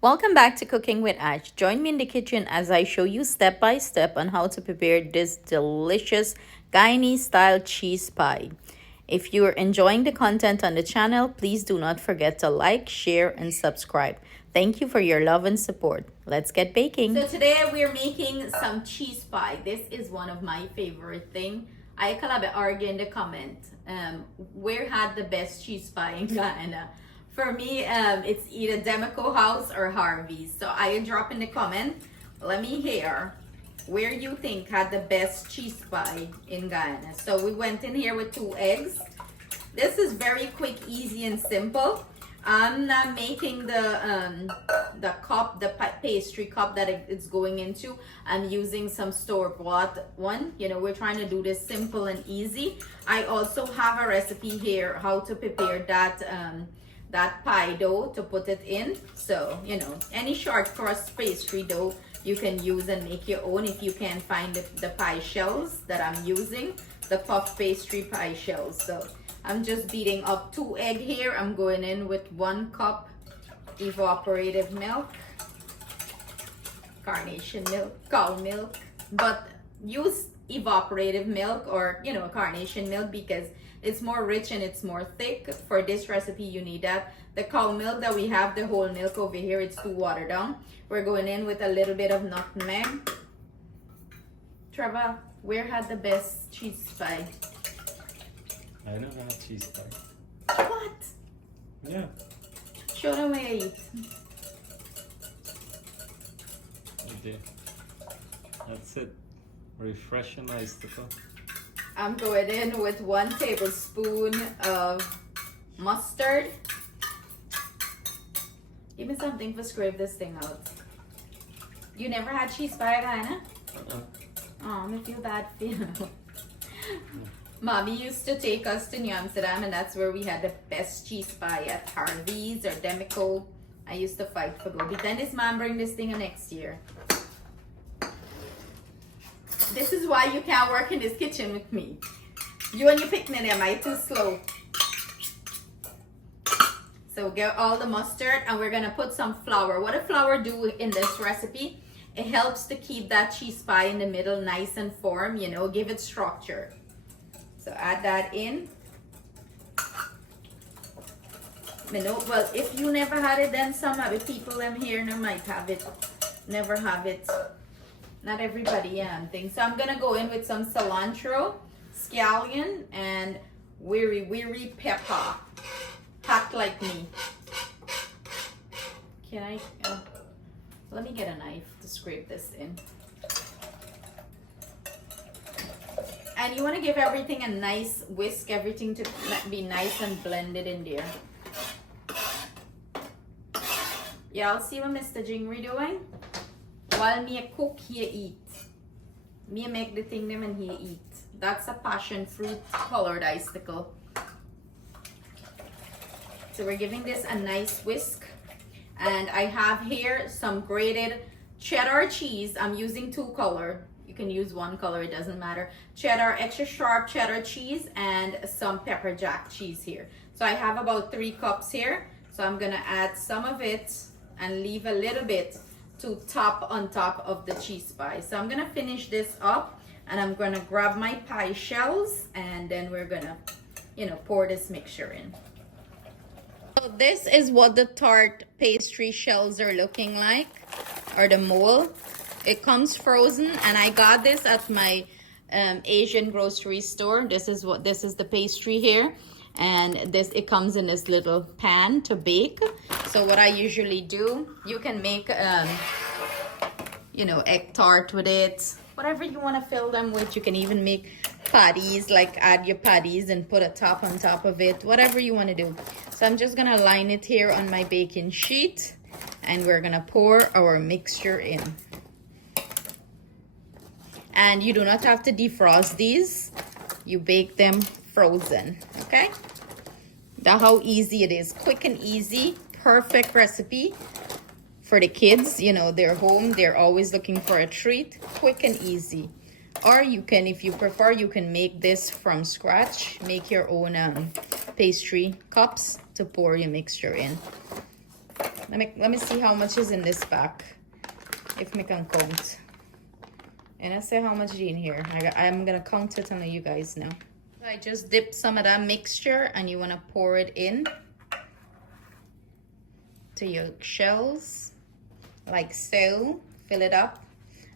Welcome back to Cooking with Ash. Join me in the kitchen as I show you step by step on how to prepare this delicious Guyanese style cheese pie. If you are enjoying the content on the channel, please do not forget to like, share, and subscribe. Thank you for your love and support. Let's get baking. So today we're making some cheese pie. This is one of my favorite things. I can argue in the comment where had the best cheese pie in Guyana. For me, it's either Demico House or Harvey's. So I drop in the comment. Let me hear where you think had the best cheese pie in Guyana. So we went in here with 2 eggs. This is very quick, easy, and simple. I'm not making the cup, the pastry cup that it's going into. I'm using some store-bought one. You know, we're trying to do this simple and easy. I also have a recipe here how to prepare that pie dough to put it in. So, you know, any short crust pastry dough you can use and make your own if you can find the pie shells that I'm using, the puff pastry pie shells. So I'm just beating up 2 eggs here. I'm going in with 1 cup evaporated milk, carnation milk, cow milk, but use evaporated milk or, you know, carnation milk because it's more rich and it's more thick. For this recipe you need that. The cow milk that we have, the whole milk over here, it's too watered down. We're going in with a little bit of nutmeg. Trevor, where had the best cheese pie? I never had cheese pie. What? Yeah. Show them where you eat. Okay. That's it. Refreshing icicle. I'm going in with 1 tablespoon of mustard. Give me something to scrape this thing out. You never had cheese pie, Guyana? Oh, I feel bad for you. Mommy used to take us to New Amsterdam, and that's where we had the best cheese pie at Harvey's or Demico. I used to fight for Gobi. Then this man bring this thing next year. This is why you can't work in this kitchen with me. You and your picnic them are too slow. So get all the mustard, and we're gonna put some flour. What does flour do in this recipe? It helps to keep that cheese pie in the middle nice and firm, you know, give it structure. So add that in. You know, well, if you never had it, then some of the people them here might have it, never have it. Not everybody thing. So I'm gonna go in with some cilantro, scallion, and wiri pepper. Packed like me. Can I? Let me get a knife to scrape this in. And you want to give everything a nice whisk, everything to be nice and blended in there. Y'all see what Mr. Jingri doing? While me cook, he eat. Me make the thing them and he eat. That's a passion fruit colored icicle. So we're giving this a nice whisk. And I have here some grated cheddar cheese. I'm using 2 color. You can use 1 color, it doesn't matter. Cheddar, extra sharp cheddar cheese, and some pepper jack cheese here. So I have about 3 cups here. So I'm gonna add some of it and leave a little bit to top on top of the cheese pie. So I'm gonna finish this up, and I'm gonna grab my pie shells, and then we're gonna, you know, pour this mixture in. So this is what the tart pastry shells are looking like, or the mold. It comes frozen, and I got this at my Asian grocery store. This is the pastry here, and it comes in this little pan to bake. So what I usually do, you can make you know, egg tart with it, whatever you want to fill them with. You can even make patties, like add your patties and put a top on top of it, whatever you want to do. So I'm just gonna line it here on my baking sheet, and we're gonna pour our mixture in. And you do not have to defrost these. You bake them frozen, okay? That's how easy it is. Quick and easy, perfect recipe for the kids. You know, they're home, they're always looking for a treat. Quick and easy. Or you can, if you prefer, you can make this from scratch. Make your own pastry cups to pour your mixture in. Let me see how much is in this pack. If me can count. And I say how much is in here. I'm gonna count it and let you guys know. I just dipped some of that mixture and you wanna pour it in to your shells like so. Fill it up.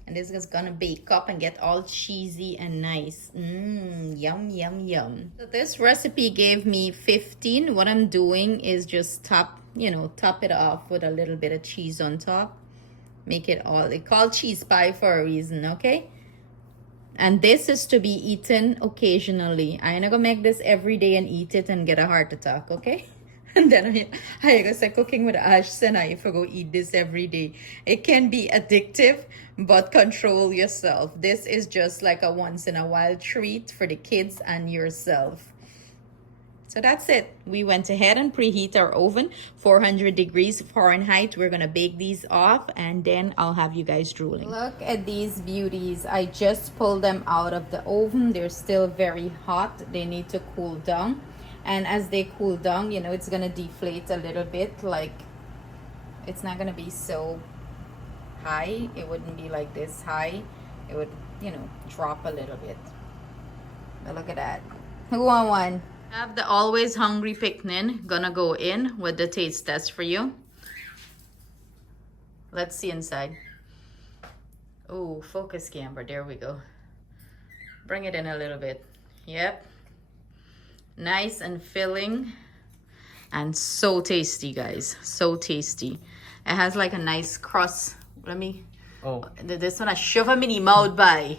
And this is gonna bake up and get all cheesy and nice. Yum, yum, yum. So this recipe gave me 15. What I'm doing is just top it off with a little bit of cheese on top. Make it all, they call cheese pie for a reason, okay? And this is to be eaten occasionally. I ain't gonna make this every day and eat it and get a heart attack, okay? And then I go say cooking with Ash and I if I go eat this every day. It can be addictive, but control yourself. This is just like a once in a while treat for the kids and yourself. So that's it. We went ahead and preheat our oven, 400 degrees Fahrenheit. We're gonna bake these off and then I'll have you guys drooling. Look at these beauties. I just pulled them out of the oven. They're still very hot. They need to cool down. And as they cool down, you know, it's gonna deflate a little bit. Like, it's not gonna be so high. It wouldn't be like this high. It would, you know, drop a little bit. But look at that. Who want one? I have the Always Hungry Picnin gonna go in with the taste test for you. Let's see inside. Oh, focus camera. There we go. Bring it in a little bit. Yep. Nice and filling and so tasty, guys. So tasty. It has like a nice crust. Let me, this one I shove a mini mouth by. It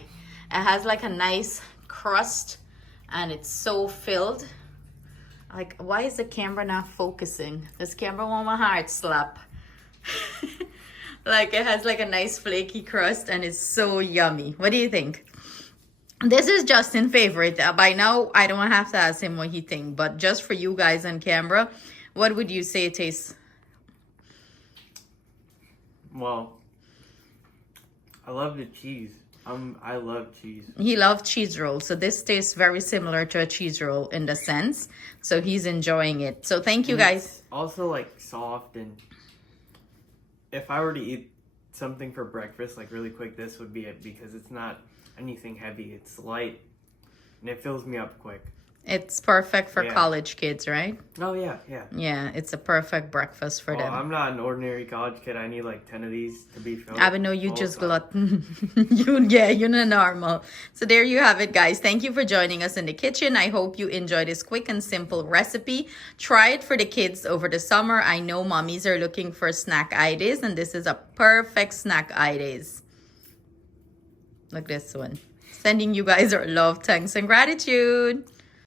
has like a nice crust and it's so filled. Like, why is the camera not focusing? This camera want my heart slap. Like, it has like a nice flaky crust and it's so yummy. What do you think? This is Justin's favorite. By now, I don't have to ask him what he thinks. But just for you guys on camera, what would you say it tastes? Well, I love the cheese. I love cheese. He loves cheese rolls. So this tastes very similar to a cheese roll in the sense. So he's enjoying it. So thank you guys. It's also like soft, and if I were to eat something for breakfast, like really quick, this would be it because it's not anything heavy. It's light and it fills me up quick. It's perfect for college kids, right? Oh, yeah, yeah. Yeah, it's a perfect breakfast for them. I'm not an ordinary college kid. I need like 10 of these to be filled. I would know you just glutton. You're not normal. So there you have it, guys. Thank you for joining us in the kitchen. I hope you enjoyed this quick and simple recipe. Try it for the kids over the summer. I know mommies are looking for snack ideas, and this is a perfect snack ideas. Look this one. Sending you guys our love, thanks, and gratitude.